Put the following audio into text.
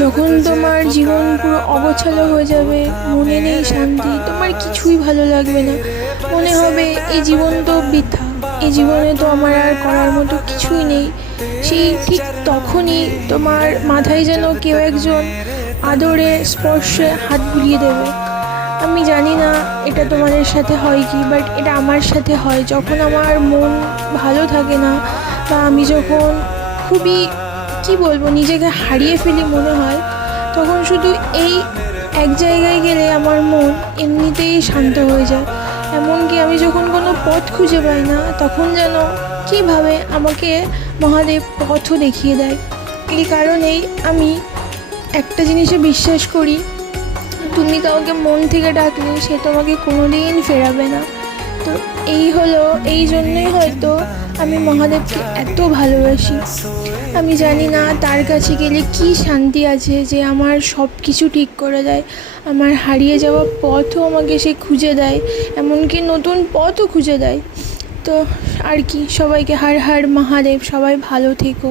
যখন তোমার জীবন পুরো অগোছালো হয়ে যাবে, মনে নেই শান্তি, তোমার কিছুই ভালো লাগবে না, মনে হবে এই জীবন তো বৃথা, এই জীবনে তো আমার আর করার মতো কিছুই নেই, সেই ঠিক তখনই তোমার মাথায় যেন কেউ একজন আদরে স্পর্শে হাত বুলিয়ে দেবে। আমি জানি না এটা তোমাদের সাথে হয় কি, বাট এটা আমার সাথে হয়। যখন আমার মন ভালো থাকে না, বা আমি যখন খুবই কি বলবো নিজেকে হারিয়ে ফেলি মনে হয়, তখন শুধু এই এক জায়গায় গেলে আমার মন এমনিতেই শান্ত হয়ে যায়। এমনকি আমি যখন কোনো পথ খুঁজে পাই না, তখন যেন কীভাবে আমাকে মহাদেব পথও দেখিয়ে দেয়। এই কারণেই আমি একটা জিনিসে বিশ্বাস করি, তুমি কাউকে মন থেকে ডাকলে সে তোমাকে কোনোদিন ফেরাবে না। তো এই জন্যই হয়তো আমি মহাদেবকে এত ভালোবাসি। আমি জানি না তার কাছে গেলে কি শান্তি আছে যে আমার সব কিছু ঠিক করে দেয়, আমার হারিয়ে যাওয়া পথও আমাকে সে খুঁজে দেয়, এমনকি নতুন পথও খুঁজে দেয়। তো আর কি, সবাইকে হর হর মহাদেব, সবাই ভালো থেকো।